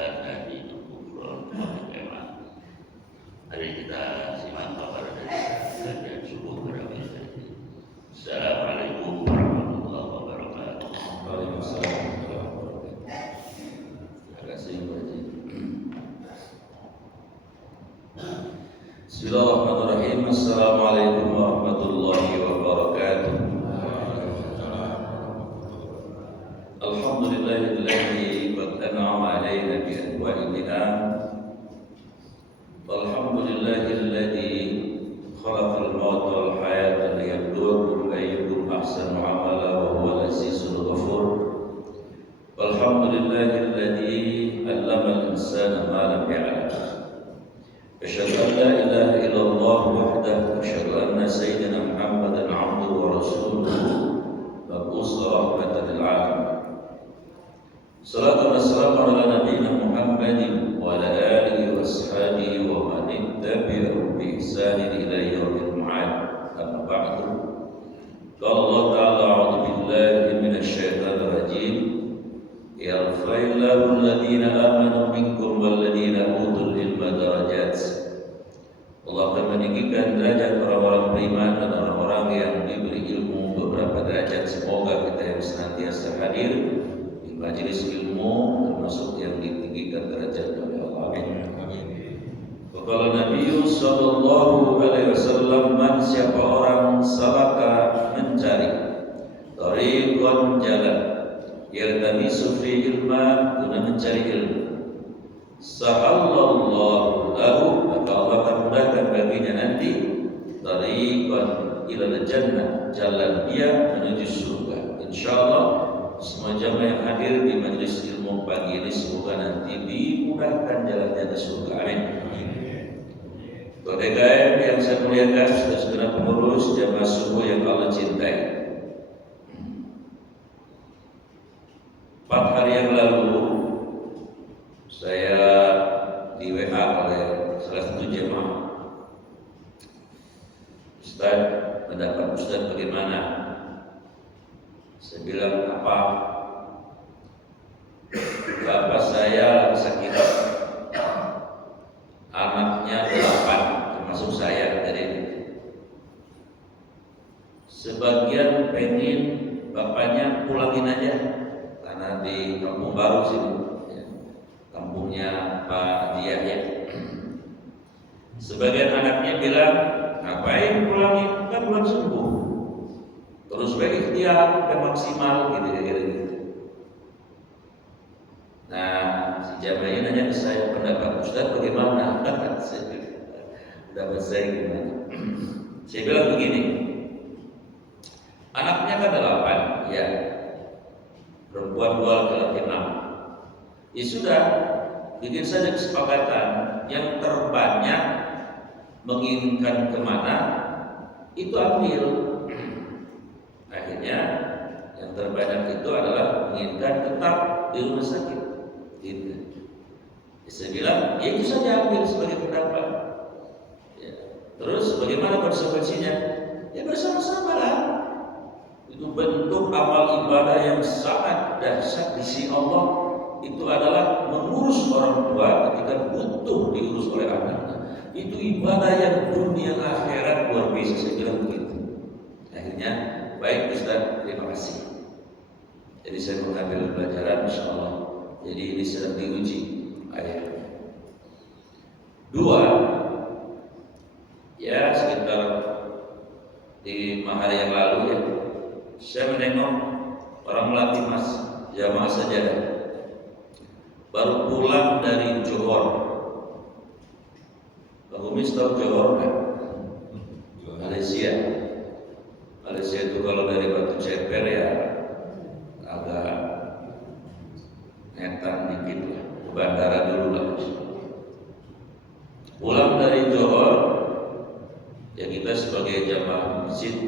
tadi kubron memang. Mari kita simak kabar dari kajian subuh berbeda. Assalamualaikum warahmatullahi wabarakatuh. Waalaikumsalam warahmatullahi wabarakatuh. Terima kasih Pak Haji. Bismillahirrahmanirrahim. Assalamualaikum warahmatullahi wabarakatuh. Alhamdulillahilladzi qad an'ama 'alaina bi anwa'il ni'am. Walhamdulillahilladzi khalaqal mauta wal hayata liyabluwakum ayyukum ahsanu 'amala wa huwal 'azizul ghafur. Walhamdulillahilladzi 'allamal insana ma lam ya'lam. Asyhadu an la ilaha illallah wahdahu wa asyhadu anna sayyidina Muhammadan 'abduhu wa rasuluhu mab'uts rahmatan lil 'alamin. Salatu wassalamu ala nabiyyina Muhammadin wa ala alihi wa ashabihi wa man ittabi'ahum bi ihsanin ila yaumil ma'ad. Amma ba'du. Qala Allah ta'ala a'udzu billahi minasy syaithanir rajim. Yarfa'illahu alladhina amanu minkum walladhina utul ilma darajat. Allah akan meninggikan derajat orang-orang beriman dan orang-orang yang diberi ilmu beberapa derajat. Semoga kita yang senantiasa hadir di majelis ilmu termasuk yang ditinggikan derajat oleh Allah. Amin. Qala Nabi sallallahu alaihi wasallam, man siapa orang salaka mencari tariqan jalan yaltamisu fi ilma guna mencari ilmu, sahallallahu lahu maka Allah akan mudahkan baginya nanti tariqan ilal jannah, jalan dia menuju surga. Insyaallah semua jamaah yang hadir di majelis ilmu pagi ini semoga nanti dimudahkan jalannya ke surga. Amin. DKM yang saya muliakan, saudara pengurus jamaah subuh yang Allah cintai. 4 hari yang lalu saya di WA oleh salah satu jemaah, Ustaz, pendapat Ustaz bagaimana? Saya bilang apa? Bapak saya sakit, anaknya 8 termasuk saya. Jadi sebagian pengen bapaknya pulangin aja karena di kampung baru sini, ya, kampungnya Pak Diah ya. Sebagian anaknya bilang, ngapain pulangin, kan belum sembuh, terus baik ikhtiar dan maksimal gitu. Nah, si jamaah ini nanya ke saya, pendapat Ustaz bagaimana? Pendapat saya gimana? Saya bilang begini, anaknya kan 8, ya, perempuan 2, laki-laki 6. Ya sudah, bikin saja kesepakatan yang terbanyak menginginkan kemana itu ambil. Akhirnya yang terbanyak itu adalah menginginkan tetap di rumah sakit. Gitu. Saya bilang, ya itu saja ambil sebagai pendapat. Ya. Terus bagaimana konsekuensinya? Ya bersama-sama lah. Itu bentuk amal ibadah yang sangat dahsyat di sisi Allah. Itu adalah mengurus orang tua ketika butuh diurus oleh anaknya. Itu ibadah yang dunia akhirat luar biasa. Saya bilang begitu. Akhirnya, baik Ustaz, terima kasih. Jadi saya mengambil pelajaran, insyaallah. Jadi ini sedang diuji ayat. 2, ya sekitar 5 hari yang lalu ya, saya menengok orang melatih mas jamaah sajadah baru pulang dari Johor. Pak Umis tahu Johor kan? Malaysia. Malaysia itu kalau dari Batu Ceper ya agak netan dikit lah, ke bandara dulu lah. Pulang dari Johor, ya kita sebagai jamaah masjid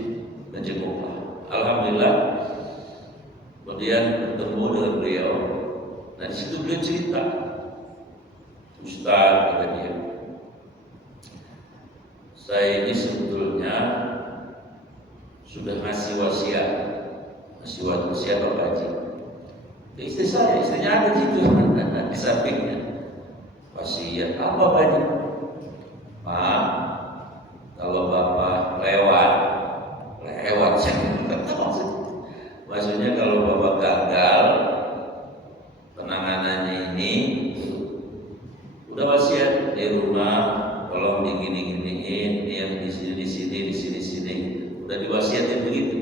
menjenguklah. Alhamdulillah, kemudian bertemu dengan beliau. Nah di situ beliau cerita, Ustaz kata dia, saya ini sebetulnya sudah ngasih wasiat apa Haji? Istri saya, istrinya ada di situ di sampingnya. wasiat apa banyak? Pak, kalau bapak lewat maksudnya kalau bapak gagal penanganannya ini, udah wasiat di rumah, tolong digini-giniin, yang di sini, udah diwasiatin begitu.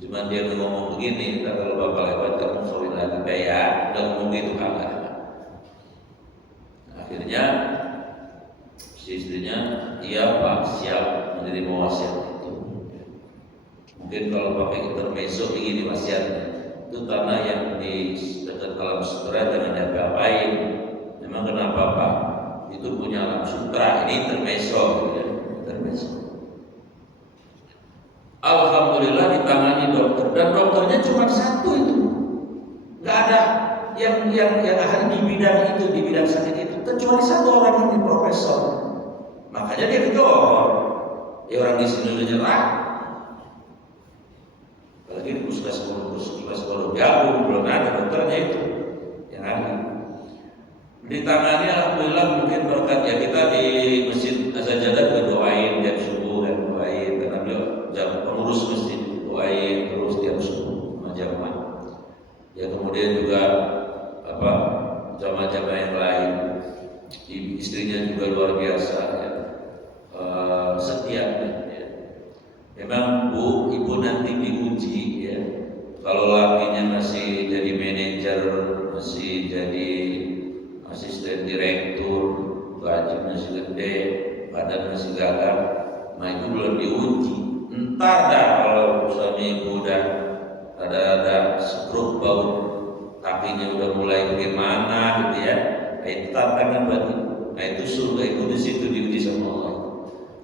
Cuman dia ngomong begini, ntar kalau bapak lewat kamu kawin lagi bayar, udah ngomong gitu kagak. Akhirnya si istrinya, iya Pak, siap menerima wasiat itu. Mungkin kalau pakai intermezzo begini wasiatnya, itu tanah yang di dekat alam sutra jangan diapa-apain. Memang kenapa Pak? Itu punya alam sutra, ini intermezzo, ya, intermezzo. Alhamdulillah ditangani dokter, dan dokternya cuma satu itu, nggak ada yang ahli di bidang itu, di bidang sakit itu, kecuali satu orang ini profesor. Makanya dia kedor. Ya orang di sini udah nyerah. Apalagi di puskesmas baru jagung, belum ada dokternya itu yang ahli. Ditangani alhamdulillah, mungkin berkat ya kita di masjid As-Sajadah juga doain tiap subuh dan doain, karena beliau pengurus masjid, doain terus tiap subuh jamaah. Ya kemudian juga jamaah-jamaah yang lain, istrinya juga luar biasa ya. Setia ya. Memang ibu nanti diuji ya. Kalau lakinya masih jadi manajer, masih jadi asisten direktur, gaji masih gede, badan masih gagah, nah itu belum diuji. Entar dah kalau suami ibu udah ada stroke baut, kakinya udah mulai bagaimana gitu ya, nah itu tantangan buat ibu. Nah itu surga ibu di situ diuji sama Allah.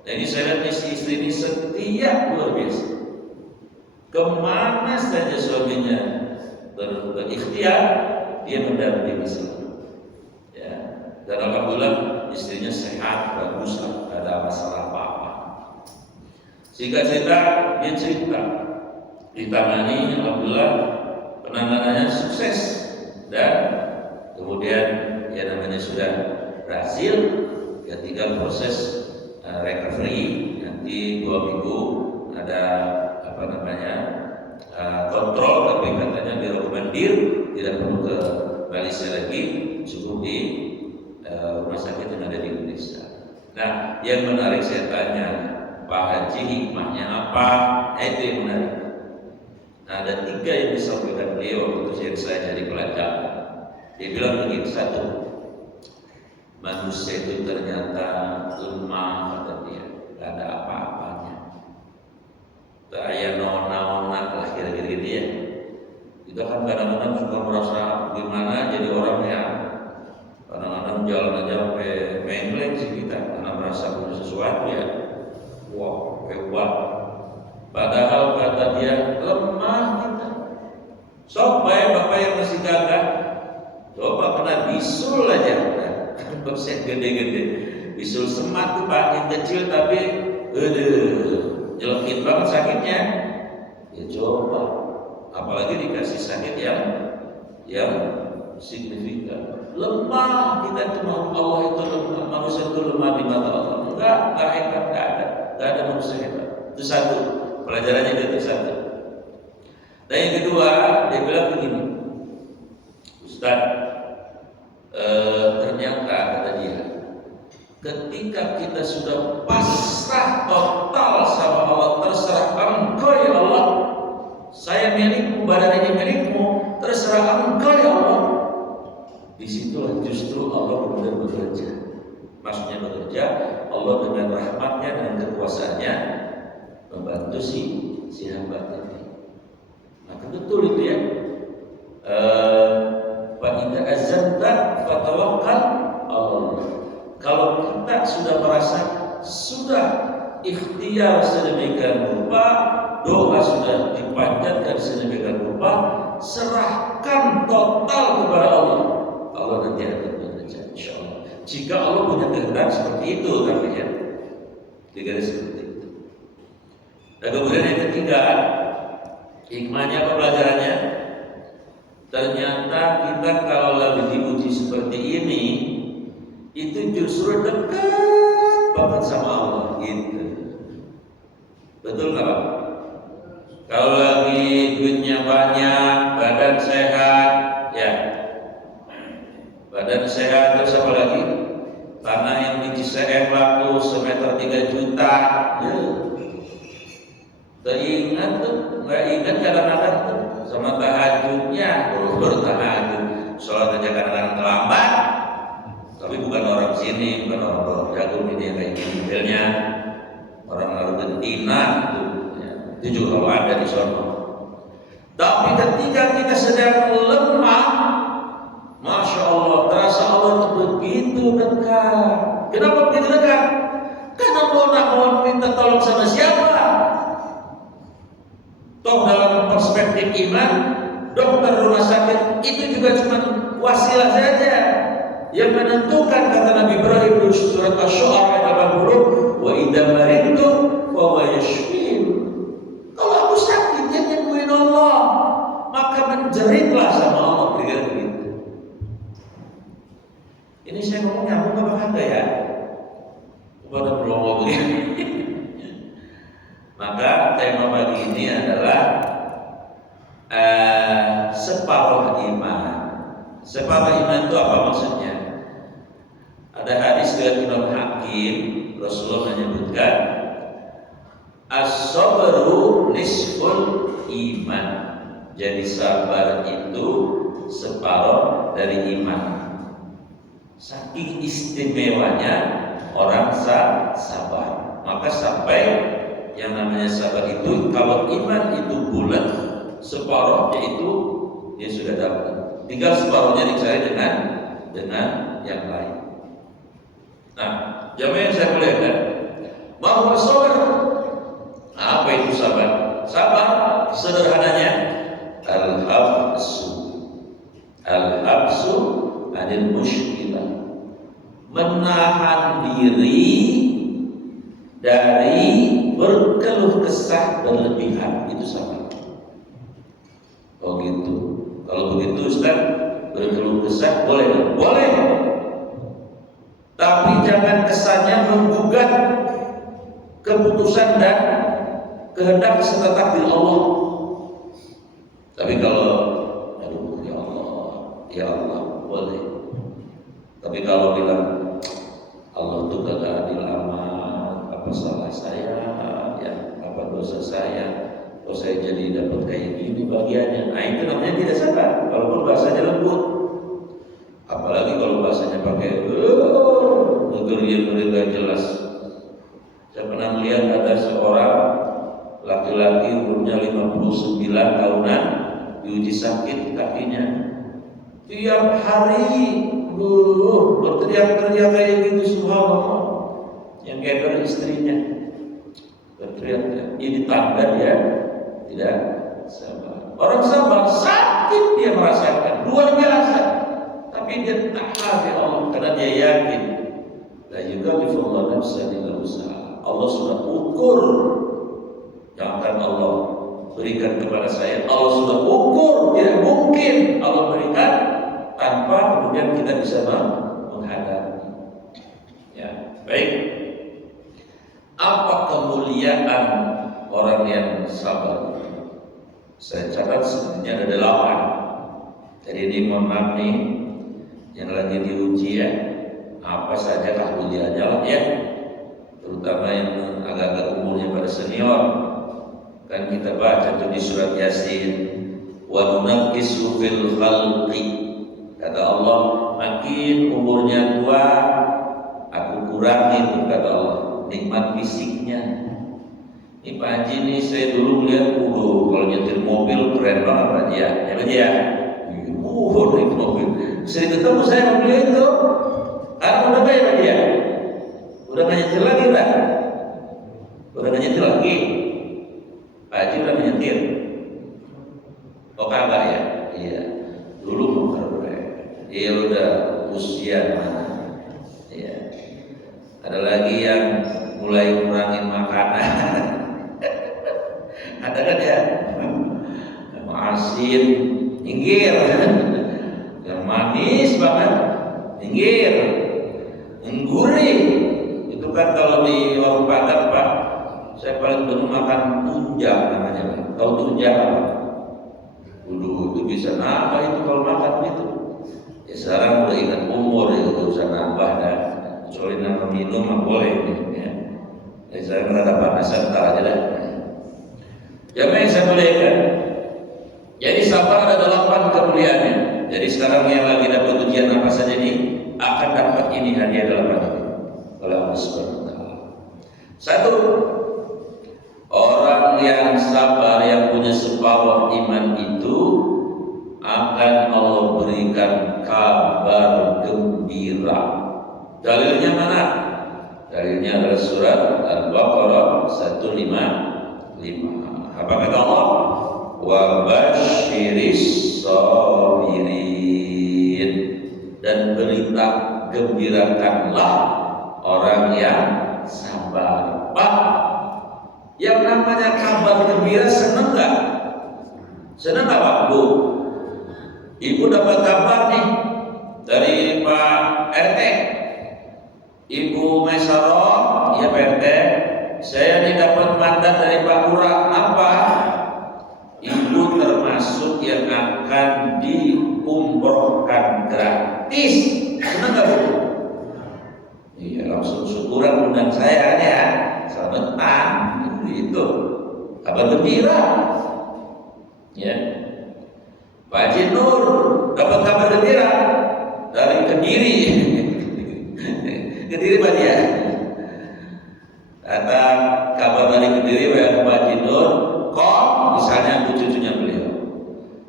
Nah ini saya lihat istri ini setia luar biasa. Kemana saja suaminya berikhtiar, dia mendampingi selalu. Ya, dan alhamdulillah istrinya sehat, bagus, tidak ada masalah apa-apa. Singkat cerita, dia cerita ditangani, alhamdulillah penanganannya sukses, dan kemudian ya namanya sudah berhasil. Ya tinggal proses recovery, nanti 2 minggu ada kontrol, tapi katanya direkomendir tidak perlu ke Malaysia lagi, cukup di rumah sakit yang ada di Indonesia. Nah, yang menarik saya tanya, Pak Haji hikmahnya apa? Itu yang menarik. Nah, ada 3 yang disampaikan beliau waktu saya jadi pelajar. Dia bilang begini, 1, manusia itu ternyata lemah, kata dia, tidak ada apa-apanya. Kayak nona-nona lah kira-kira gitu ya. Kita kan kadang-kadang suka merasa gimana jadi orang yang kadang-kadang jalan aja sampai menggeleng sih kita, karena merasa punya sesuatu ya. Wah, hebat. Padahal kata dia lemah kita. Sok bapak yang masih gagah, coba kena bisul aja, persen gede-gede. Bisul semat tuh Pak, yang kecil tapi jelekit banget sakitnya. Ya coba, apalagi dikasih sakit yang signifikan. Lemah kita itu, Allah itu lemah, manusia itu lemah di mata Allah. Enggak hebat, enggak ada manusia hebat. Itu 1, pelajarannya itu 1. Dan yang kedua, dia bilang begini, Ustaz, ternyata kata dia, ketika kita sudah pasrah total sama Allah, terserah Engkau ya Allah, saya milikmu, badan ini milikmu, terserah Engkau ya Allah. Disitulah justru Allah benar bekerja. Maksudnya bekerja, Allah dengan rahmatnya dan kekuasaannya membantu si hamba ini. Maka betul itu ya. Wa idza azamta fatawakkal Allah. Kalau kita sudah merasa sudah ikhtiar sedemikian rupa, doa sudah dipanjatkan sedemikian rupa, serahkan total kepada Allah. Allah nanti akan bekerja, insyaallah. Jika Allah punya kehendak seperti itu, tapi ya, tidak seperti itu. Dan kemudian yang ketiga, hikmahnya apa pelajarannya? Ternyata kita kalau lagi diuji seperti ini, Betul nggak Pak? Kalau lagi duitnya banyak, badan sehat, ya. Badan sehat, terus apa lagi? Tanah yang di Ciseeng laku semeter 3 juta, ya. Teringat tuh, nggak ingat kadang-kadang tuh sama tahajudnya, terus bertahajud, sholat aja kadang-kadang terlambat. Tapi bukan orang sini, bukan orang jagung ini yang kayak gini modelnya, orang Argentina tuh, ya. Itu juga kalau ada di sana. Tapi ketika kita sedang lemah, Masya Allah, terasa Allah itu begitu dekat. Kenapa begitu dekat? Karena mohon minta tolong sama siapa? Toh dalam perspektif iman, dokter rumah sakit itu juga cuma wasilah saja. Yang menentukan, kata Nabi Ibrahim di surat Asy-Syu'ara ayat 80, wa idza maridtu fa huwa yashfin. Kalau aku sakit, yang nyembuhin Allah, maka menjeritlah sama Allah, begitu. Ini saya ngomong nyambung apa kagak ya? Kepada Bromo begini. Maka tema pagi ini adalah separuh iman. Separuh iman itu apa maksudnya? Ada hadis dari Imam Hakim, Rasulullah menyebutkan as-sabru nisful iman. Jadi sabar itu separuh dari iman. Saking istimewanya orang sabar, maka sampai yang namanya sabar itu, kalau iman itu bulat, separuhnya itu dia sudah dapat. Tinggal separuhnya dicari dengan yang lain. Nah, jamaah yang saya muliakan, bahwa sabar, apa itu sabar? Sabar sederhananya al-habsu anil musykilah, menahan diri dari berkeluh kesah berlebihan, itu sabar. Oh gitu. Kalau begitu Ustaz, berkeluh kesah boleh nggak? Boleh. Tapi jangan kesannya menggugat keputusan dan kehendak serta takdir Allah. Tapi kalau aduh ya Allah boleh. Tapi kalau bilang Allah tuh kagak adil amat, apa salah saya, ya apa dosa saya, kok saya jadi dapat kayak gini bagiannya. Nah itu namanya tidak sabar, walaupun bahasanya lembut. Apalagi kalau bahasanya pakai ngeri gak jelas. Saya pernah melihat ada seorang laki-laki umurnya 59 tahunan diuji sakit kakinya. Tiap hari berteriak-teriak kayak gitu, subhanallah. Yang keder istrinya berteriak, ini tanda dia tidak sabar. Orang sabar sakit dia merasakan luar biasa, tapi dia tahan ya Allah karena dia yakin la yukallifullahu nafsan illa wus'aha. Allah sudah ukur yang akan Allah berikan kepada saya. Allah sudah ukur, tidak mungkin Allah berikan tanpa kemudian kita bisa menghadapi. Ya, baik. Apa kemuliaan orang yang sabar? Saya catat sebenarnya ada 8. Jadi ini mohon maaf nih yang lagi diuji ya. Apa saja ujiannya lah ya. Terutama yang agak-agak umurnya pada senior. Kan kita baca tuh di surat Yasin, wa nunaqqisu fil khalqi. Kata Allah, makin umurnya tua, aku kurangi tuh kata Allah nikmat fisiknya. Ini Pak Haji nih, saya dulu melihat kalau nyetir mobil keren banget Pak Haji ya. Ya Pak Haji ya? Naik mobil. Sering ketemu saya mobil itu. Karena udah bayar Pak Haji ya? Udah gak nyetir lagi Pak? Udah gak nyetir lagi? Pak Haji udah nyetir? Oh kagak ya? Iya. Dulu mau keren. Iya udah usia mana? Iya. Ada lagi yang mulai ngurangin makanan. Ada kan ya? Yang asin, minggir. Yang manis banget, minggir. Yang gurih, itu kan kalau di warung Padang Pak, saya paling dulu makan tunjang namanya. Tahu tunjang apa? Dulu itu bisa nambah itu kalau makan itu. Ya sekarang udah ingat umur ya udah usah nambah dah. Kecuali nama minum mah boleh ya. Ya saya merasa panasan tak aja dah. Yang saya muliakan. Jadi sabar ada 8 kemuliaannya. Jadi sekarang yang lagi dapat ujian apa saja ini akan dapat ini hadiah 8 ini. Oleh Allah Subhanahu wa taala. 1. Orang yang sabar yang punya separuh iman itu akan Allah berikan kabar gembira. Dalilnya mana? Dalilnya adalah surat Al-Baqarah 155. Apa kata Allah? Wa basyiris sabirin, dan berita gembirakanlah orang yang sabar. Pak, yang namanya kabar gembira senang nggak? Senang nggak Pak Bu? Ibu dapat kabar nih dari Pak RT, Ibu Maisaro, ya Pak RT, saya nih dapat mandat dari Pak Lurah. Apa? Ibu termasuk yang akan diumrohkan gratis. Senang nggak Bu? Iya, langsung syukuran undang saya ya. Selamat itu kabar gembira. Ya. Pak Haji Nur dapat kabar gembira dari Kediri. Kediri Pak ya. Kata kabar dari Kediri Pak Haji Nur, kok misalnya cucunya beliau.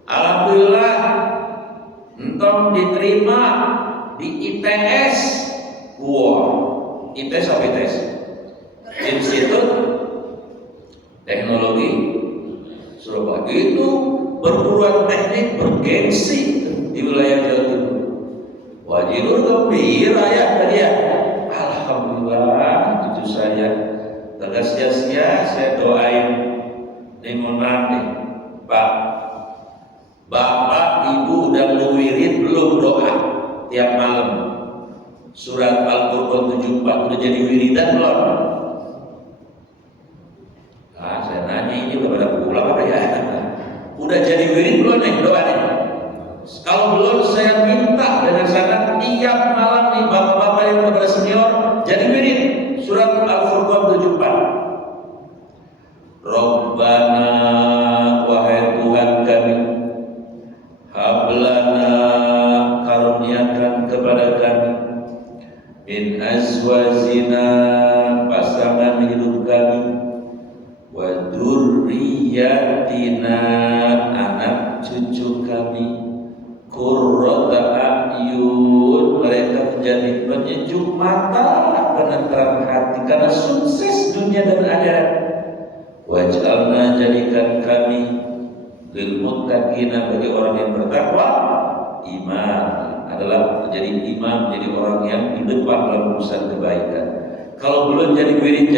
Alhamdulillah entong diterima di ITS. Wow, ITS apa ITS? Institut Teknologi Surabaya. Itu perguruan teknik bergengsi di wilayah Jawa Timur. Wajibur gembira ya tadi ya. Alhamdulillah cucu saya. Tidak sia-sia saya doain. Mohon maaf nih Pak, Bapak Ibu udah ngewirid belum doa tiap malam? Surat Al-Qur'an 74 udah jadi wiridan belum? Nah, saya nanya ini udah pada pulang apa ya? Udah jadi wirid belum nih doanya? Kalau belum saya minta dengan sangat tiap malam nih bapak-bapak yang udah pada senior jadi wirid surat Al-Qur'an 74. Rabbana wahai Tuhan kami, hablana karuniakan kepada kami min azwajina pasangan hidup kami, wa dzurriyyatina anak cucu kami, qurrata a'yun mereka menjadi penyejuk mata, penentram hati karena sukses dunia dan akhirat. Waj'alna jadikan kami lil muttaqina bagi orang yang bertakwa, iman adalah menjadi imam, jadi orang yang di depan dalam urusan kebaikan. Kalau belum jadi wirid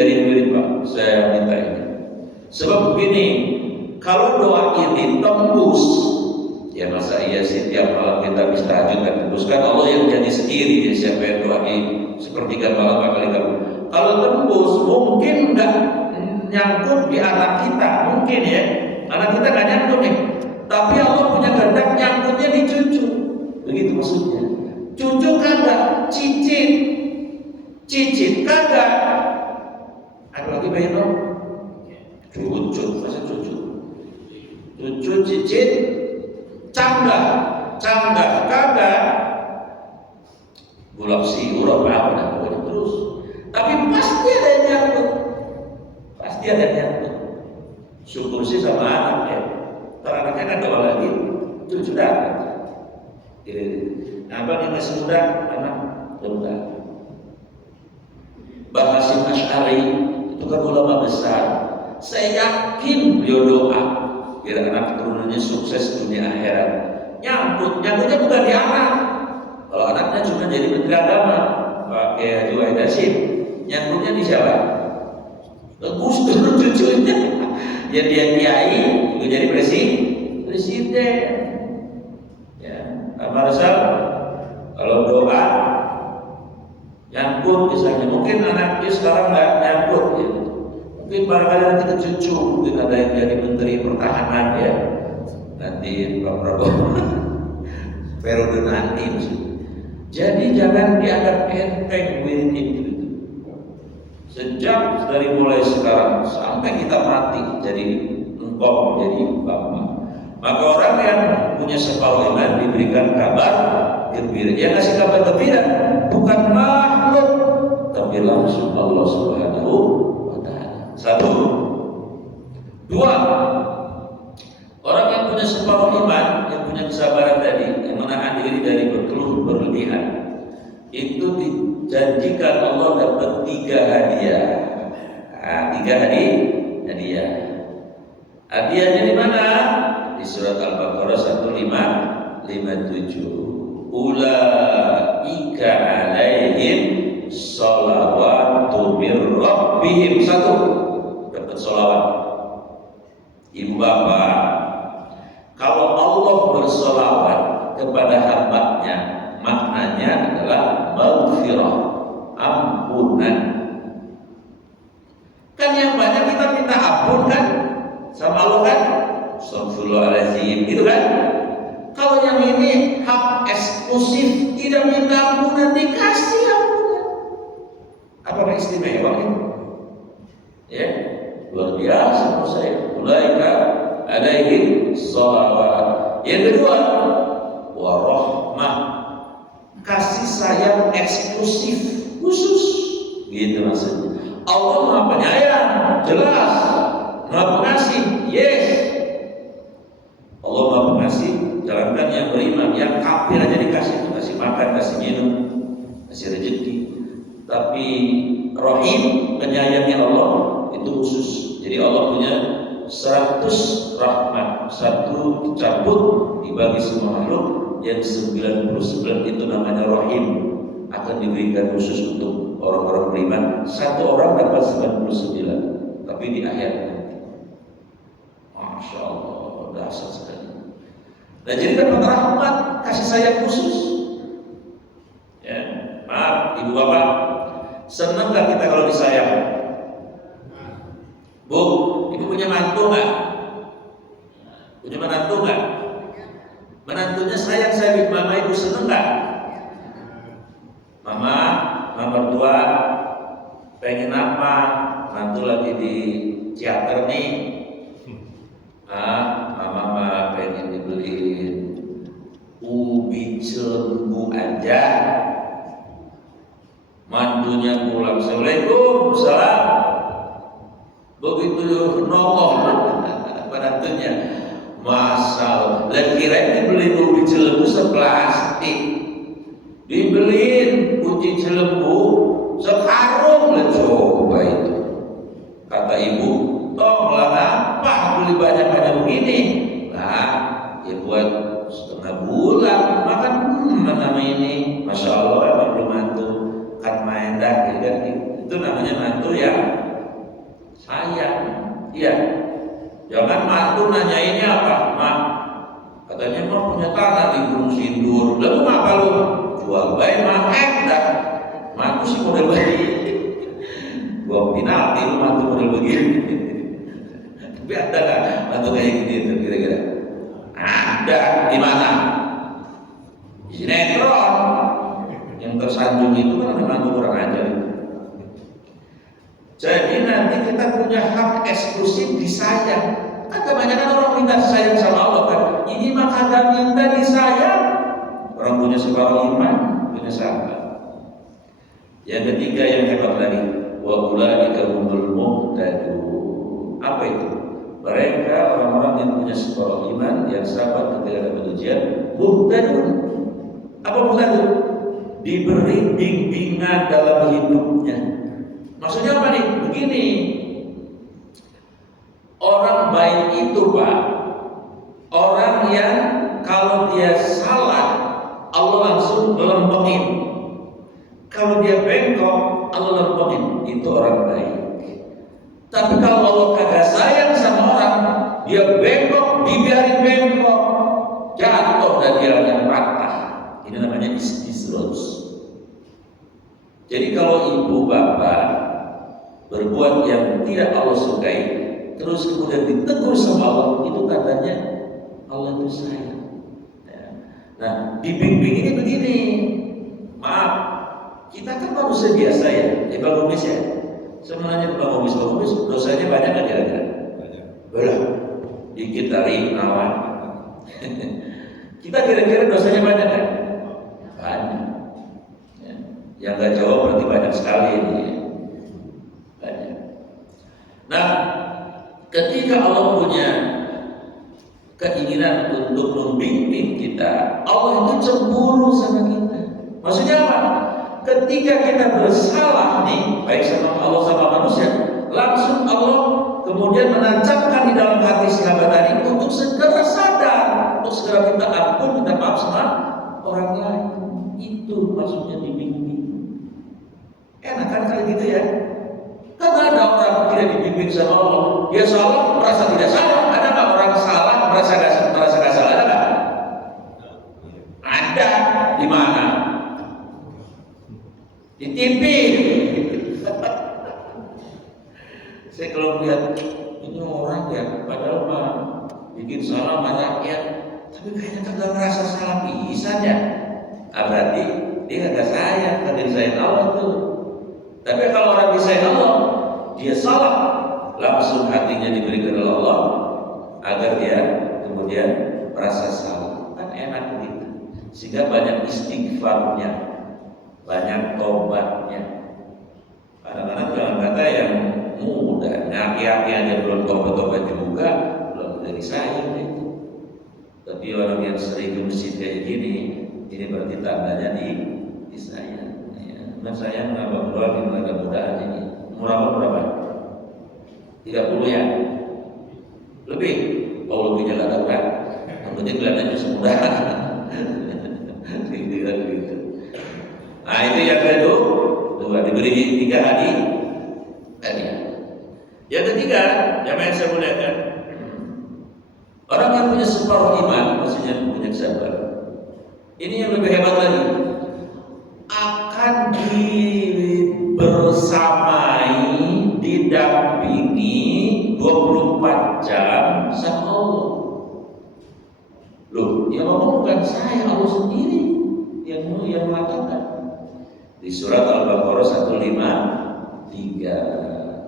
Pak, saya minta ini. Sebab begini, kalau doa ini tembus, ya masa iya sih tiap malam kita habis tahajud kan tembuskan Allah yang jadi sendiri ya, siapa yang doa ini sepertiga malam kali kamu. Kalau tembus mungkin enggak nyangkut di anak kita, mungkin ya anak kita nggak nyangkut nih, tapi Allah punya kehendak nyangkutnya di cucu. Begitu maksudnya. Cucu kagak, cicit kagak. Ada lagi bayi dong? Cucu, masa cucu? Cucu, cicit, cangga kagak. Bulak siur apa dan pokoknya terus. Tapi pasti ada yang nyangkut. Pasti ada yang nyangkut. Syukur sih sama anak ya. Kalau anaknya kan doa lagi, cucu dapat. Abang yang masih muda, anak muda. Mbah Hasyim Asy'ari itu kan ulama besar. Saya yakin beliau doa biar anak turunannya sukses dunia akhirat. Nyangkutnya bukan di anak. Kalau anaknya cuma jadi menteri agama, Pak Kiai Haji Wahid Hasyim, nyangkutnya di siapa? Gus Dur cucunya. Ya dia kiai juga jadi presiden. Ya, Pak Rasal kalau doa nyangkut misalnya, mungkin anaknya sekarang nggak nyangkut, ya. Mungkin barangkali nanti ke cucu, mungkin ada yang jadi menteri pertahanan ya, nanti Pak Prabowo periode nanti. Jadi jangan dianggap enteng wirid itu. Sejak dari mulai sekarang sampai kita mati jadi engkau jadi bapak. Maka orang yang punya separuh iman diberikan kabar gembira. Yang ngasih kabar gembira bukan makhluk, tapi langsung Allah Subhanahu wa Ta'ala. Satu, dua, orang yang punya separuh iman, yang punya kesabaran tadi, yang menahan diri dari berkeluh berlebihan, itu dijanjikan Allah dapat 3 hadiah. Nah, 3 hadiah. Hadiahnya di mana? Di surat Al-Baqarah 1557. Ulaika alaihim sholawatu mir rabbihim. Satu, dapat sholawat. Ibu bapak, kalau Allah bersolawat kepada hambanya, maknanya adalah maghfirah, ampunan. Kan yang banyak kita minta ampun kan sama Allah kan, astagfirullahaladzim gitu kan. Kalau yang ini hak eksklusif, tidak minta ampunan, dikasih ampunan. Apa istimewa ini? Ya, luar biasa menurut saya. Ulaika alaihim sholawat. Yang kedua, warahmah, kasih sayang eksklusif khusus, gitu maksudnya. Allah Maha Penyayang, jelas. Maha Pengasih, yes. Allah Maha Pengasih, jalankan yang beriman, yang kafir aja dikasih, kasih makan, kasih minum, kasih rezeki. Tapi Rahim, penyayangnya Allah itu khusus. Jadi Allah punya 100 rahmat, 1 dicabut dibagi semua makhluk, yang 99 itu namanya Rahim, akan diberikan khusus untuk orang-orang beriman. 1 orang dapat 99, tapi di akhir nanti. Masya Allah, dahsyat sekali. Nah, jadi dapat rahmat, kasih sayang khusus. Ya, maaf ibu bapak, senang gak kita kalau disayang? Bu, ibu punya mantu nggak? Punya menantu nggak? Menantunya sayang saya, mama ibu seneng nggak? Mama mertua pengen apa? Mantu lagi di teater nih. Mama pengen dibeliin ubi celembu aja. Mantunya pulang, assalamualaikum, salam. Begitu nongol menantunya, masal, lah kirain dibeliin ubi celembu seplastik, dibeliin ubi celembu sekarung. Lah coba itu, kata ibu, tolonglah ngapa beli banyak-banyak begini? Nah, ya buat setengah bulan makan. Nama ini, masya Allah, emang belum mantu kan main dah, itu namanya mantu ya. Sayang, iya. Jangan mantu nanyainnya apa, Ma? Katanya mau punya tanah di Gunung Sindur. Lalu apa lu? Jual bayi mah dah. Mantu sih model begini. Gua penalti lu mantu model begini. Tapi ada nggak mantu kayak gini itu kira-kira? Ada. Di mana? Di sinetron. Yang tersanjung itu kan ada mantu kurang ajar. Jadi nanti kita punya hak eksklusif disayang. Kan kebanyakan orang minta sayang sama Allah kan. Ini mah kagak minta disayang. Orang punya separuh iman, punya sahabat. Yang ketiga yang hebat lagi, wa ulaika humul muhtadun. Apa itu? Mereka orang-orang yang punya separuh iman, yang sahabat ketika dapat ujian, muhtadun. Apa muhtadun? Diberi bimbingan dalam hidupnya. Maksudnya apa nih? Begini, orang baik itu Pak, orang yang kalau dia salah Allah langsung lempengin. Kalau dia bengkok Allah lempengin. Itu orang baik. Tapi kalau Allah kagak sayang sama orang, dia bengkok, dibiarin bengkok, jatuh dan dia yang patah. Ini namanya istisroj. Jadi kalau ibu bapak berbuat yang tidak Allah sukai, terus kemudian ditegur sama Allah, itu tandanya Allah itu sayang. Ya. Nah, dibimbing ini begini, maaf, kita kan manusia biasa ya, Bang Umis ya. Sebenarnya Bang Umis dosanya banyak kan kira-kira? Banyak. Dikit dari nawan. Kita kira-kira dosanya banyak kan? Banyak. Ya. Yang gak jawab berarti banyak sekali ini. Ya. Banyak. Nah, ketika Allah punya keinginan untuk membimbing kita, Allah itu cemburu sama kita. Maksudnya apa? Ketika kita bersalah nih, baik sama Allah sama manusia, langsung Allah kemudian menancapkan di dalam hati sahabat tadi untuk segera sadar, untuk segera minta ampun, minta maaf sama orang lain. Itu maksudnya dibimbing. Enak kan kalau gitu ya? Karena ada orang tidak dibimbing sama Allah, dia salah merasa tidak salah. Ada nggak orang salah merasa nggak salah? Ada nggak? Ada. Di mana? Di TV. Saya kalau melihat ini orang ya, padahal mah bikin salah sama rakyat, tapi kayaknya kagak merasa salah pisahnya. Berarti dia kagak sayang, kagak disayang Allah tuh. Tapi kalau orang disayang Allah, dia salah, langsung hatinya diberikan oleh Allah agar dia kemudian merasa salah. Kan enak gitu. Sehingga banyak istighfarnya, banyak tobatnya. Kadang-kadang jangan kata yang mudah, aki-aki aja belum tobat juga, belum dari sayang itu. Tapi orang yang sering ke masjid kayak gini, ini berarti tandanya disayang. Ya. Nah sayang abang doang mudah-mudahan ini. Murah berapa? 30 ya? Lebih? Oh lebihnya nggak tahu kan? Tentunya kelihatannya semudah. Gitu. Nah itu yang kedua, diberi 3 hari. Yang ketiga, yang saya muliakan, orang yang punya separuh iman, maksudnya punya sabar. Ini yang lebih hebat lagi, akan dibersamai, didampingi 24 jam sama Allah. Loh, yang ngomong bukan saya, Allah sendiri yang mengatakan di surat Al-Baqarah 153.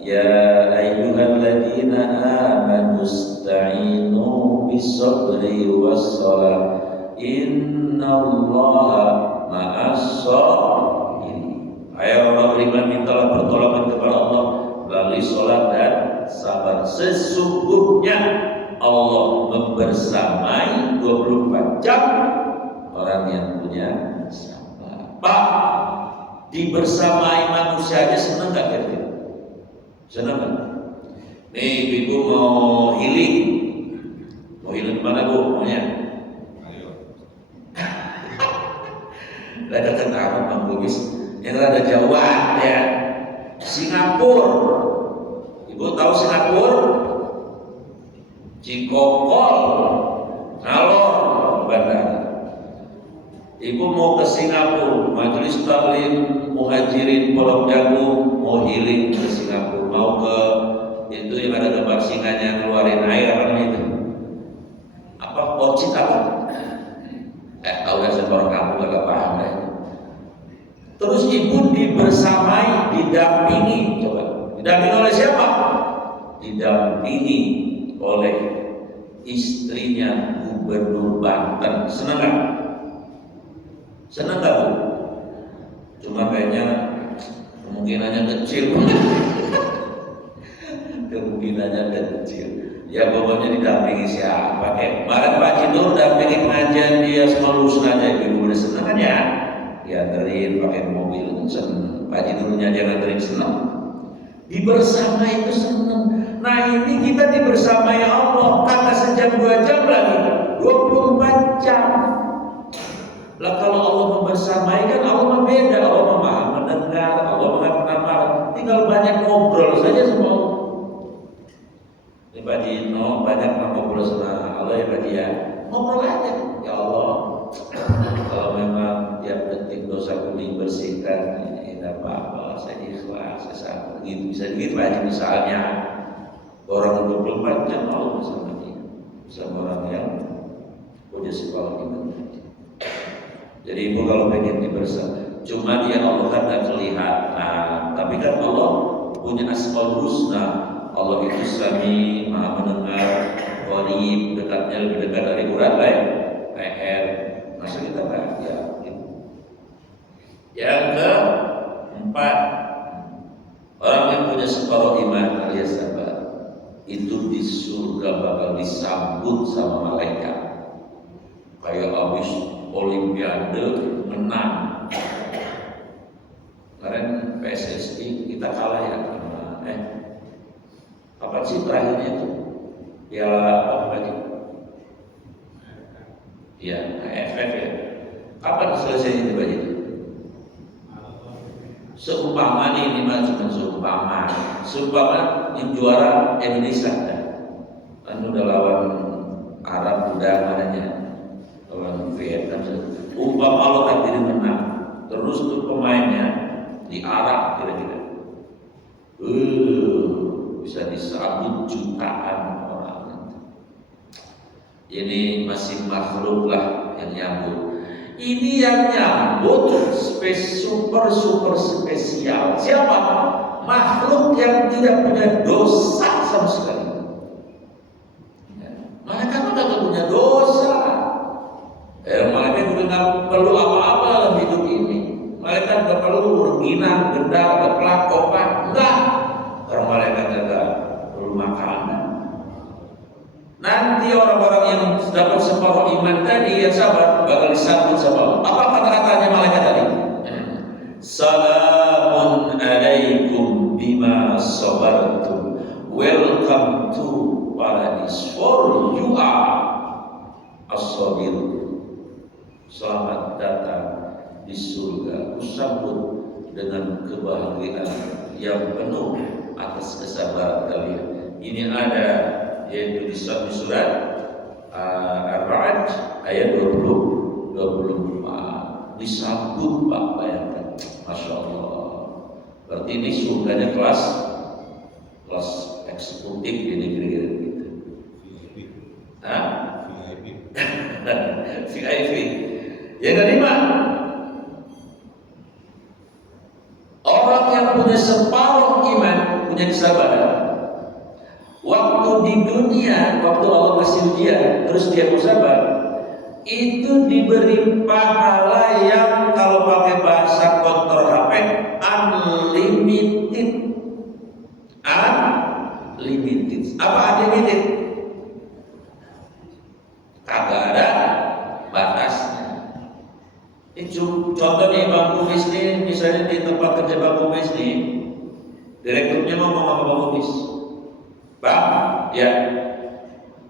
Ya ayyuhalladzina amanu ista'inu bis-sabri was-shalah innallaha ma'as-sabirin. Hai orang beriman, mintalah pertolongan kepada Allah melalui salat dan sabar. Sesungguhnya Allah membersamai 24 jam orang yang punya sabar. Pak, dibersamai manusia aja senang gak kira-kira? Senang kan? Nih ibu mau healing. Mau healing mana bu? Maunya? Ada ketahuan Bang Bugis. Yang ada jauhan ya. Singapura. Ibu tahu Singapura? Cikokol, Ngalor, bandara. Ibu mau ke Singapura, Majelis Taklim Muhajirin Pondok Jagung mau healing ke Singapura. Mau ke itu yang ada gambar singanya ngeluarin air apa namanya itu? Apa pocit apa? Tahu ya seorang kamu gak paham ya. Terus ibu dibersamai, didampingi, coba didampingi oleh siapa? Didampingi oleh istrinya Gubernur Banten. Senang gak? Senang gak bu? Cuma kayaknya kemungkinannya kecil. Kemungkinannya kecil. Ya pokoknya didampingi siapa? Kemarin Pak Cidul dampingi pengajian dia sama lulusan aja, ibu udah seneng kan ya? Dianterin pakai mobil seneng. Pak Cidulnya dia nganterin seneng. Dibersamai itu seneng. Nah ini kita dibersamai Allah, kagak sejam 2 jam lagi, 24 jam. Lah kalau Allah membersamai kan Allah beda, Allah maha mendengar, Allah maha mendengar. Tinggal banyak ngobrol saja sama Allah. Ini Pak Jino banyak ngobrol sama Allah ya Pak ya. Ngobrol aja, ya Allah. Kalau memang tiap detik dosaku dibersihkan, ini tidak apa-apa, saya ikhlas, saya sabar. Itu bisa begitu aja, misalnya orang 24 jam mau bersama dia, bersama orang yang punya sifat iman tadi. Jadi ibu kalau pengen bersama, cuma dia Allah kan tidak kelihatan, tapi kan Allah punya asmaul husna. Allah itu Sami, Maha mendengar, Qarib, dekatnya lebih dekat dari urat leher. Masa kita bahagia gitu. Yang keempat, orang yang punya separuh iman alias sabar, itu di surga bakal disambut sama malaikat kayak habis olimpiade menang. Kemarin PSSI kita kalah ya sama apa sih terakhirnya itu? Piala apa lagi? Ya, AFF ya. Kapan selesai itu Pak? Seumpama nih, ini mah cuma seumpama yang juara Indonesia kan udah lawan Arab, udah mananya lawan Vietnam. Umpama lo takdir menang, terus tuh pemainnya di Arab kira-kira bisa disambut jutaan orang. Ini masih makhluk lah yang nyambut. Ini yang nyambut super spesial. Siapa? Makhluk yang tidak punya dosa sama sekali. Malaikat kan tidak punya dosa. Malaikat juga tidak perlu apa-apa dalam hidup ini. Malaikat tidak perlu rengginang, benda, geplak, obat, enggak. Karena malaikat tidak perlu makanan. Nanti orang-orang yang dapat separuh iman tadi yang sabar bakal disambut sama Allah. Apa kata-katanya malaikat tadi? Salamun alaikum bima sabartum. Welcome to paradise, for you are as-sabir. Selamat datang di surga. Kusambut dengan kebahagiaan yang penuh atas kesabaran kalian. Ini ada yaitu di surat Ar-Ra'd ayat 24. Disambut Pak, bayangkan, Masya Allah. Berarti ini surganya kelas eksekutif ini kira-kira gitu. VIP. Yang kelima, orang yang punya separuh iman, punya kesabaran. Waktu di dunia, waktu Allah kasih ujian, terus dia bersabar, itu diberi pahala yang kalau pakai bahasa konter HP unlimited. Unlimited. Apa unlimited? Kagak ada batasnya. Ini contohnya Bang Kumis nih, misalnya di tempat kerja Bang Kumis nih, direkturnya mau ngomong ke Bang Kumis, Bang, ya,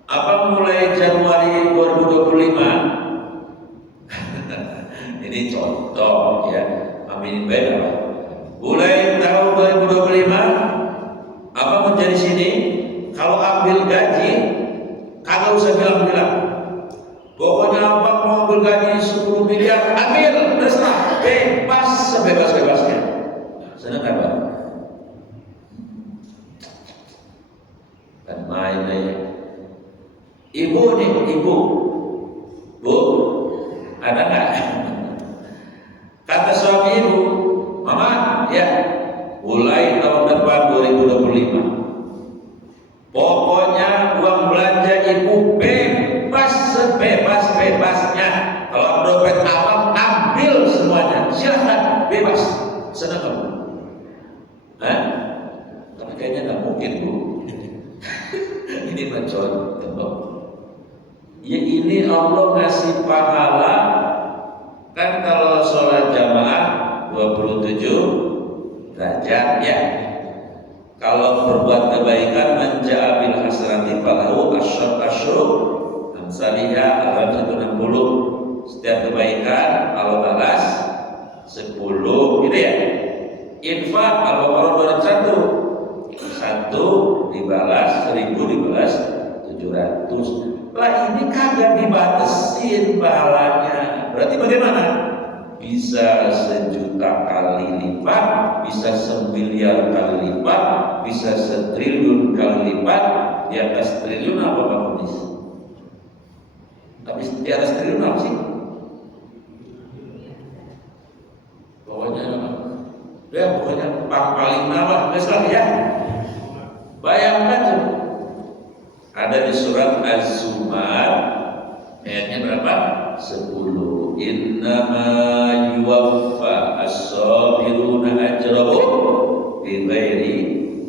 apa mulai Januari 2025? Ini contoh ya, aminin beda Pak. Mulai tahun 2025, apa mau jadi sini? Kalau ambil gaji, kagak usah bilang-bilang. Pokoknya abang mau ambil gaji 10 miliar, ambil, terserah, bebas sebebas-bebasnya. Senang kan Pak? Kan main aja. Ibu nih, ibu, bu, ada nggak? Kata suami ibu, mama, ya, mulai tahun depan 2025, pokoknya uang belanja ibu bebas sebebas-bebasnya. Kalau dompet abang ambil semuanya, silahkan, bebas. Senang kamu? Tapi kayaknya nggak mungkin bu. Ini mencontoh. Ya ini Allah ngasih pahala. Kan kalau sholat jamaah 27 derajat ya. Kalau berbuat kebaikan menja'abil hasanati falahu asyur amsalihha dalam 160. Setiap kebaikan Allah balas 10 gitu ya. Infak Al-Baqarah 1 dibalas 1000 dibalas 700. Lah ini kagak dibatasin pahalanya. Berarti bagaimana? Bisa 1.000.000 kali lipat, bisa 9 semiliar kali lipat, bisa 1.000.000 kali lipat, di atas triliun apa Pak Kunis? Tapi di atas triliun apa sih? Pokoknya paling nama besar ya. Bayangkan ada di surat Az-Zumar ayatnya berapa? 10. Innama yuwaffa as-sabiruna ajrahum bighairi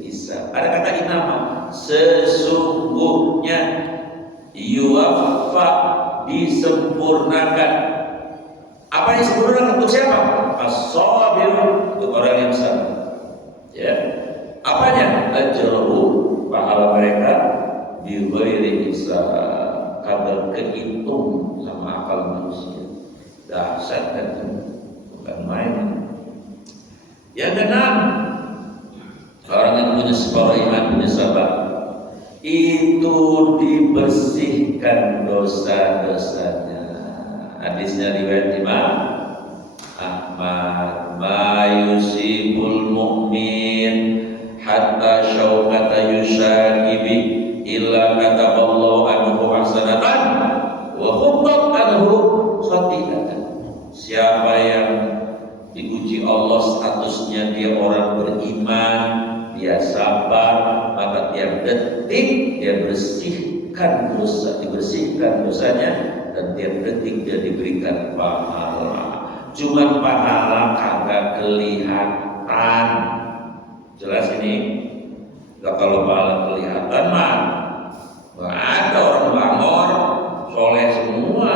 hisab. Ada kata innama, sesungguhnya, yuwaffa disempurnakan. Apa yang disempurnakan untuk siapa? As-sabirun, untuk orang yang sabar. Ya. Apanya? Ajrahum, pahala mereka bighairi hisab, kadar kehitung sama akal manusia. Dahsyat kan, bukan main. Yang keenam, orang yang punya separuh iman, punya sabar, itu dibersihkan dosa-dosanya. Hadisnya riwayat Imam Ahmad, ma yusibul mu'min hatta syaukata yushakibi illa kataballahu anhu hasanatan wa khuttat anhu khati'atan. Siapa yang diuji Allah statusnya dia orang beriman, dia sabar, maka tiap detik dia bersihkan dosa, dibersihkan dosanya, dan tiap detik dia diberikan pahala. Cuman pahala kagak kelihatan. Jelas ini? Gak kalau pahala kelihatan mah gak ada orang bangor soleh semua.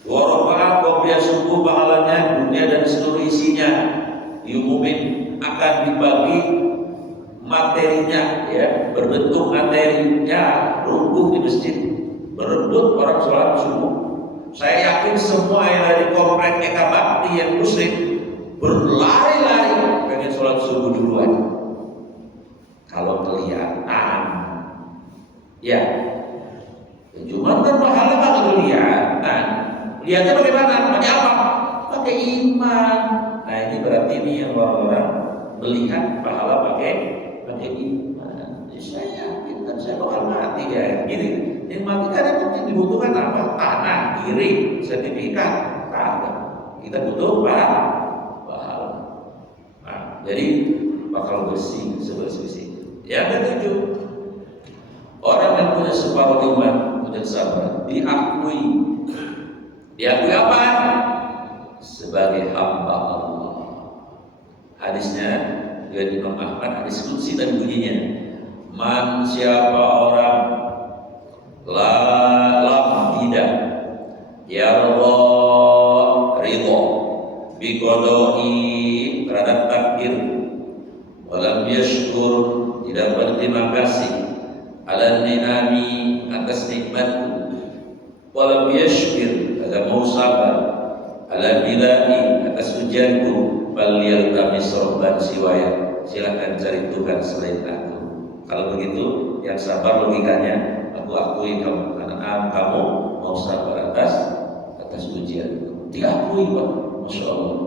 Warokah kopiah subuh pahalanya dunia dan seluruh isinya diumumin akan dibagi materinya, ya, berbentuk materinya, rubuh di masjid, berebut orang sholat subuh. Saya yakin semua yang ada di komplek Eka Bakti yang muslim berlari-lari pengen sholat subuh duluan. Kalau kelihatan, ya, cuma kan pahala kan kelihatan. Lihatnya bagaimana? Pakai apa? Pakai iman. Nah ini berarti ini yang orang-orang melihat pahala pakai iman. Jadi saya yakin kan saya bakal mati ya. Gini, yang mati kan yang dibutuhkan apa? Tanah, kiri, sertifikat, kagak. Kita butuh pahala. Nah, jadi bakal bersih sebersih. Yang ketujuh, orang yang punya separuh iman, punya sabar, diakui apa? Sebagai hamba Allah. Hadisnya dari Imam Ahmad, hadis qudsi dan bunyinya, man siapa orang tidak yarda ridho biqada'i terhadap takdir, walam yashkur tidak berterima kasih ala ni'ami atas nikmatku, walam yashkur agak mau sabar ala bilai atas ujianku, bal yaltamis rabban siwaya, silakan cari Tuhan selain aku. Kalau begitu yang sabar logikanya aku akui kamu, karena kamu mau sabar atas ujian. Diakui Pak, Masya Allah.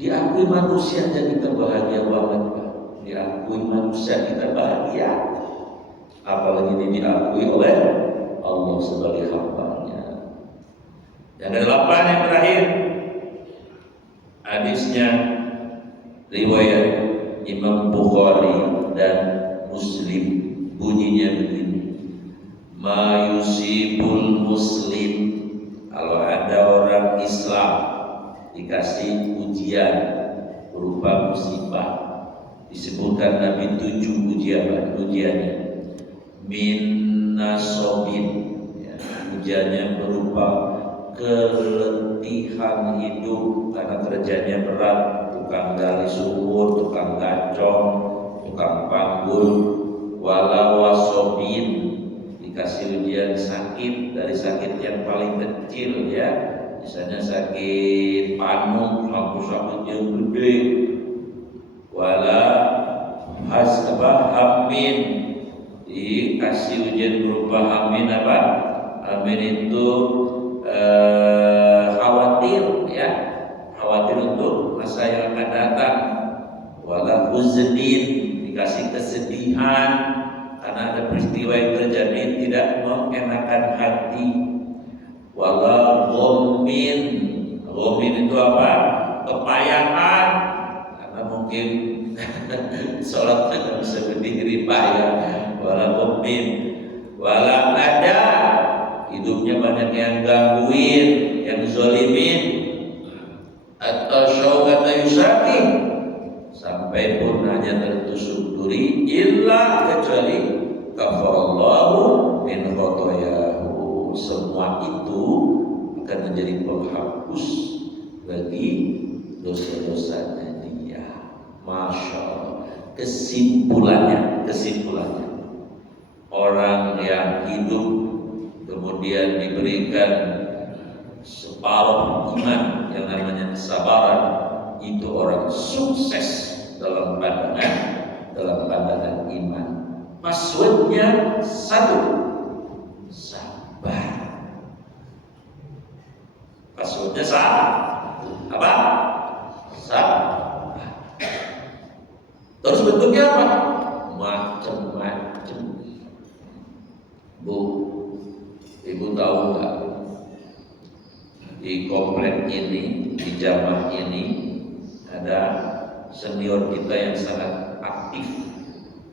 Diakui manusia aja kita bahagia banget Pak. Diakui manusia kita bahagia, apalagi ini diakui oleh Allah sebagai hamba-Nya. Yang ke-8 yang terakhir, hadisnya riwayat Imam Bukhari dan Muslim, bunyinya begini, ma yusibul muslim, kalau ada orang Islam dikasih ujian berupa musibah, disebutkan Nabi 7 ujiannya, min nasobin, ya, ujiannya berupa keletihan hidup karena kerjanya berat, tukang gali sumur, tukang gacong, tukang panggul, wala wasobin, dikasih ujian sakit, dari sakit yang paling kecil, ya, misalnya sakit panu sampai sakit yang gede, wala hamin, dikasih ujian berupa hamin apa? Hamin itu khawatir, ya, khawatir untuk masa yang akan datang, huzdin, dikasih kesedihan karena ada peristiwa yang terjadi tidak mengenakan hati. Wala ghammin, ghammin itu apa? Kepayahan, karena mungkin sholat tidak bisa berdiri payah. Wala ghammin, wala ada, hidupnya banyak yang gangguin, yang zalimin, atau syauqata yusaki, sampai pun hanya tertusuk duri, illa kecuali kafarallahu min khotoyahu. Semua itu akan menjadi penghapus bagi dosa-dosanya dia. Masya Allah. Kesimpulannya, orang yang hidup kemudian diberikan separuh iman yang namanya kesabaran, itu orang sukses dalam pandangan iman. Passwordnya satu, sabar. Passwordnya satu, apa? Sabar. Terus bentuknya apa? Macam-macam. Bu, ibu tahu nggak? Di komplek ini, di jamaah ini ada senior kita yang sangat aktif,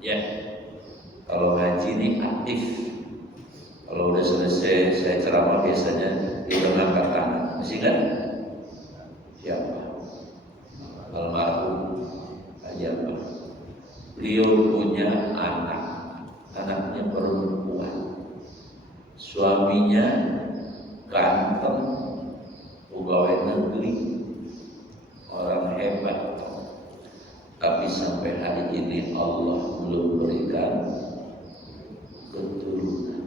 ya. Kalau ngaji ini aktif. Kalau udah selesai saya ceramah biasanya dia mengangkat tangan. Masih kan? Siapa? Almarhum Haji Abah. Beliau punya anaknya perempuan. Suaminya ganteng, pegawai negeri, orang hebat. Tapi sampai hari ini Allah belum berikan keturunan.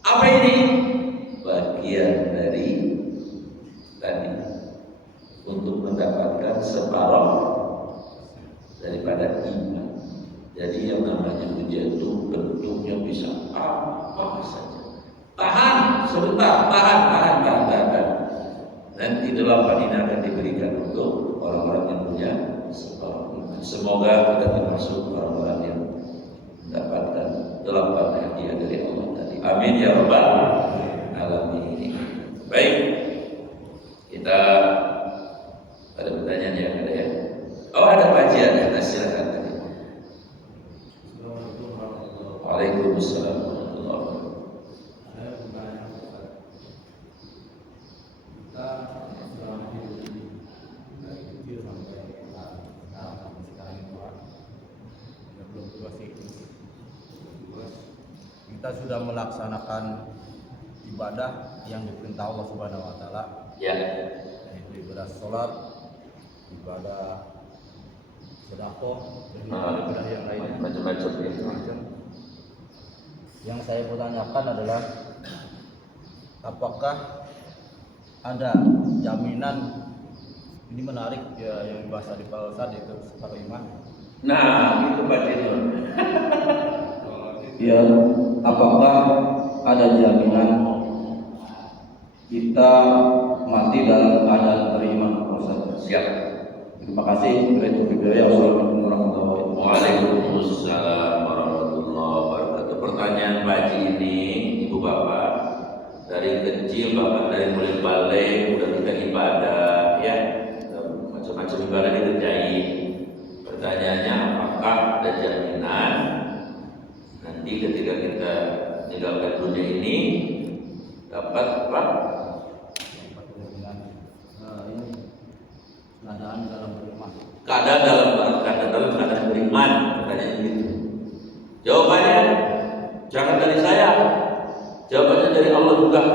Apa ini? Bagian dari tadi, untuk mendapatkan separuh daripada iman. Jadi yang namanya ujian itu bentuknya bisa apa saja. Tahan sebentar, tahan. Nanti dalam ini akan diberikan untuk orang-orang yang punya separuh iman. Semoga kita termasuk orang-orang yang mendapatkan delapan hadiah dari Allah tadi. Amin ya rabbal alamin. Baik, kita ada pertanyaan yang ada ya? Oh, ada kajian ya, silakan tadi. Waalaikumsalam warahmatullahi wabarakatuh. Saya bertanya Ustaz, kita selama hidup ini dari kecil sampai sekarang itu ya belum tua sih. Terus kita sudah melaksanakan ibadah yang diperintah Allah Subhanahu Wa Taala, Ya. yaitu ibadah sholat, ibadah sedekah, dan ibadah yang lainnya. Macam-macam ya. Yang saya mau tanyakan adalah, apakah ada jaminan, ini menarik ya yang dibahas di Palsad itu separuh iman. Nah, itu Pak Jinur. Ya, apakah ada jaminan kita mati dalam keadaan beriman? Siap. Terima kasih. Wassalamualaikum warahmatullahi wabarakatuh. Waalaikumsalam warahmatullahi wabarakatuh. Pertanyaan Pak Haji ini, Ibu Bapak, dari kecil Bapak dari mulai balik udah kita ibadah, ya, macam-macam ibadah dikerjain. Pertanyaannya, apakah ada jaminan nanti ketika kita meninggalkan dunia ini dapat apa? Keadaan dalam keadaan beriman, pertanyaan gitu. Jawabannya jangan dari saya, jawabannya dari Allah juga.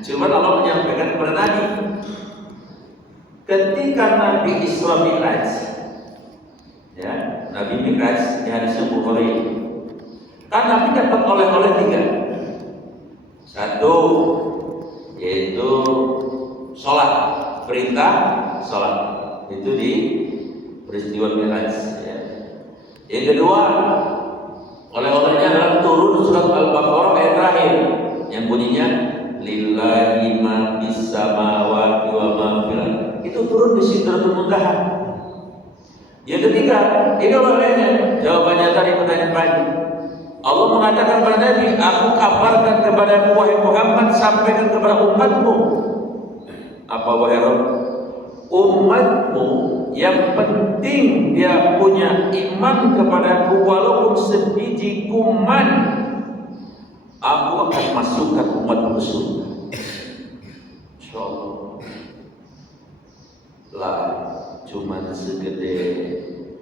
Cuma Allah menyampaikan kepada Nabi ketika Nabi Isra Mi'raj, ya, Nabi Mi'raj di hadis Bukhari, kan Nabi dapat oleh-oleh 3. Satu yaitu sholat, perintah sholat, itu di peristiwa Mi'raj, ya. Yang kedua, oleh-olehnya adalah turun surat Al-Baqarah ayat terakhir yang bunyinya lillahi ma fis samawati wa ma fil ardi. Itu turun di Sidratul Muntaha. Yang ketiga, ini olehnya jawabannya tadi pertanyaan pagi. Allah mengatakan kepada Nabi, aku kabarkan kepadamu wahai Muhammad, sampaikan kepada umatmu. Apa wahai Rabb? Umatmu yang penting dia punya iman kepadaku walaupun sebiji kuman, aku akan masukkan umatmu ke surga. Insyaallah. Lah cuman segede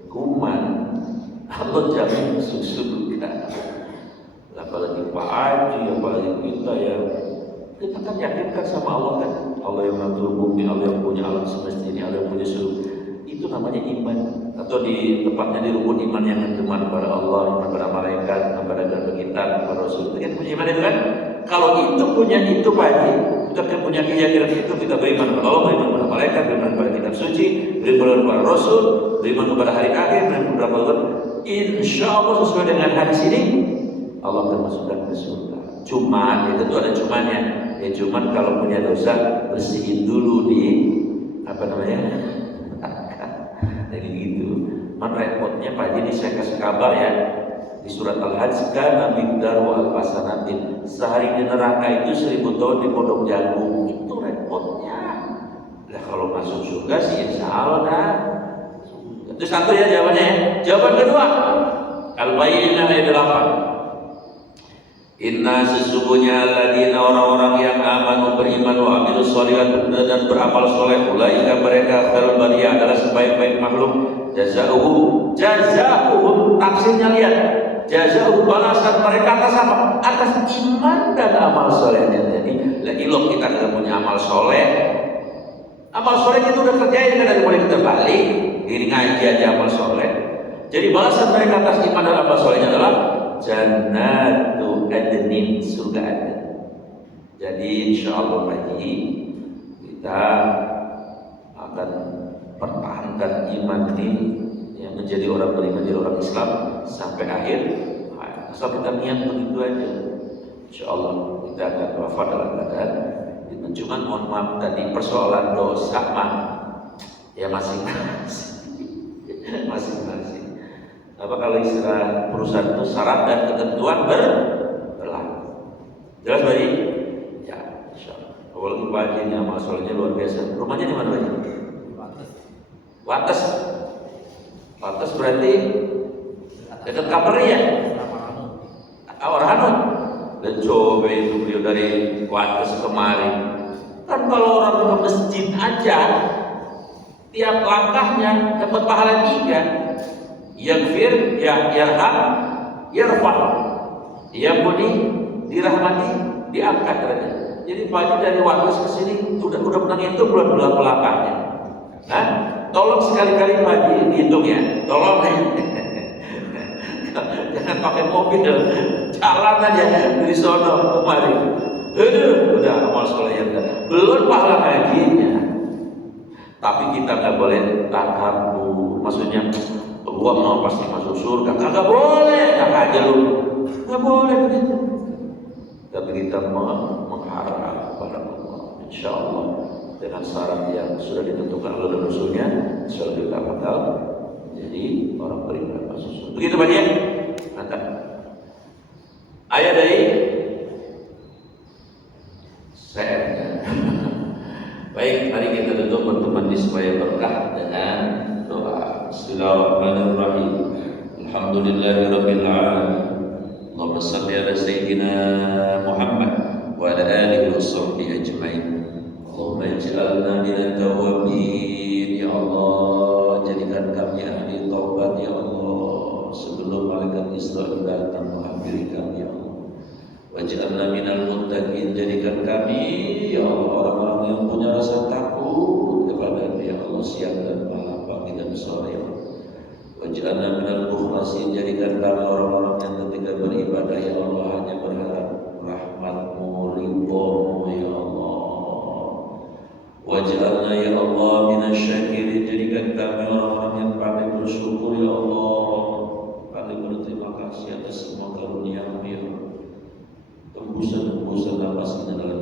kuman, Allah jamin masuk surga. Apalagi Pak Haji, apalagi kita kan yakinkan sama Allah kan. Allah yang mengatur bumi, Allah yang punya alam semesta ini, Allah yang punya surga. Itu namanya iman. Atau di tempatnya di rukun iman yang beriman kepada Allah, kepada malaikat, kepada kitab, kepada Rasul. Itu kan punya iman itu kan. Kalau itu punya itu Pak Haji, kita kan punya keyakinan itu, kita beriman kepada Allah, beriman kepada malaikat, beriman kepada kitab suci, beriman kepada Rasul, beriman kepada hari akhir, beriman kepada Allah. Insya Allah sesuai dengan hadis ini, Allah akan masukkan ke surga. Cuman, itu ada cumannya. Ya cuman kalau punya dosa bersihin dulu di apa namanya? Jadi gitu. Man repotnya Pak Haji, saya kasih kabar ya. Di surat Al-Hajj kana miqdaru alfasanatin. Sehari di neraka itu 1000 tahun di pondok jagung. Itu repotnya. Nah kalau masuk surga sih insya Allah dah. Itu satu ya jawabannya. Jawaban kedua, Al-Bayyinah ayat 8. Inna sesungguhnya alladzina orang-orang yang amanu beriman wa amilus sholihat dan beramal soleh, ulaika mereka khairul bariyah adalah sebaik-baik makhluk. Jazaohum taksirnya lihat, jazaohum balasan mereka atas apa? Atas iman dan amal solehnya. Jadi lagi loh kita tidak punya amal soleh. Amal soleh itu udah kerjain kan, dari mulai kita balik diri ngaji aja amal soleh. Jadi balasan mereka atas iman dan amal solehnya adalah jannatu adnin, surga adn. Jadi insya Allah Haji, kita akan pertahankan iman ini yang menjadi orang beriman, menjadi orang Islam sampai akhir. Asal kita niat begitu aja, insya Allah kita akan wafat dalam keadaan. Cuma mohon maaf tadi persoalan dosa mah ya masing-masing. Apa kalau istilah perusahaan itu syarat dan ketentuan berlaku. Jelas Bari? Ya, insyaallah. Apalagi Pak Haji ini amal solehnya luar biasa. Rumahnya di mana Bari? Wates. Wates berarti dekat Kaperi ya? Orhanut. Dan coba itu beliau dari Wates kemari. Kan kalau orang ke masjid aja, tiap langkahnya dapat pahala 3. Yaghfir, yarham, yarfa. Yabuni, dirahmati, diangkat derajat. Jadi Pak Haji dari Wates ke sini udah pernah ngitung belum langkahnya? Nah, tolong sekali-kali Pak Haji dihitung ya. Tolong jangan pakai mobil, jalan aja dari sono kemari. Udah amal soleh yang belum pahala hajinya. Tapi kita nggak boleh takabur, maksudnya gua mau pasti masuk surga, kagak boleh, tak aja lu, nggak boleh begitu. Tapi kita mengharap pada Allah, insya Allah dengan syarat yang sudah ditentukan oleh Rasulnya, insya Allah kita bakal jadi orang beriman masuk surga. Begitu Pak ya? Mantap. Ayat dari saya. Baik, mari kita tutup pertemuan ini supaya berkah dengan doa. Bismillahirrahmanirrahim. Alhamdulillahirabbil alamin. Allahumma shalli ala sayyidina Muhammad wa ala alihi washabbihi ajmain. Allahumma ij'alna minat tawwabin ya Allah, jadikan kami ahli taubat ya Allah sebelum malaikat Israil datang menghampiri kami ya Allah. Waj'alna minal muttaqin, jadikan kami ya Allah orang-orang yang punya rasa takut kepada ya Allah siang dan malam, pagi dan sore. Waj'alna minal mukhlasin, jadikan kami orang-orang yang ketika beribadah ya Allah hanya berharap rahmat-Mu, ridho-Mu ya Allah. Waj'alna ya Allah minasyakirin, jadikan kami orang-orang yang pandai bersyukur ya Allah, pandai berterima kasih atas semua karunia-Mu ya Allah. Tembusan dan pasti dalam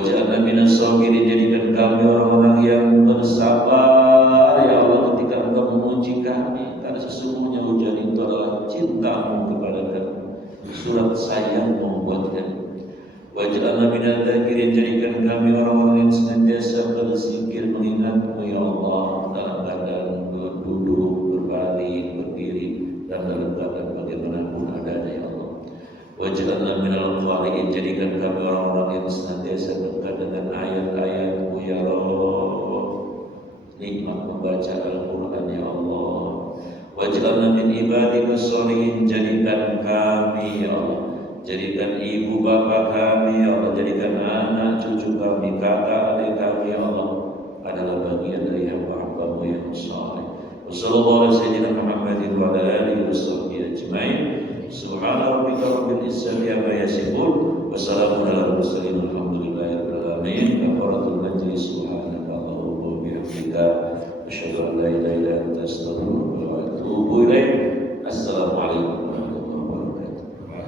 Waj'alna minas sabirin, jadikan kami orang-orang yang bersabar ya Allah ketika Engkau menguji kami, karena sesungguhnya hujan itu adalah cintamu kepada kami, surat sayang membuat kami. Waj'alna minadz dzakirin, jadikan kami orang-orang yang senantiasa berzikir mengingatmu ya Allah, dalam keadaan duduk, berbaring, berdiri, dan dalam keadaan bagaimanapun adanya ya Allah. Waj'alna minal qari'in, jadikan kami orang-orang yang senantiasa dekat dengan ayat-ayat-Mu ya Allah, nikmat membaca Al-Quran ya Allah. Waj'alna min ibadika sholihin, jadikan kami ya Allah, jadikan ibu bapa kami ya Allah, jadikan anak cucu kami, kakak adik kami ya Allah adalah bagian dari hamba-Hamba-Mu yang saleh. Wassallallahu ala sayyidina Muhammadin wa ala alihi washabbihi ajmain. Subhana rabbika rabbil izzati amma yasifun, wa salamun alal mursalin, walhamdulillahi rabbil alamin. Kafaratul majlis, subhanaka Allahumma wa bihamdika, asyhadu an la ilaha illa anta, astaghfiruka wa atubu ilaik.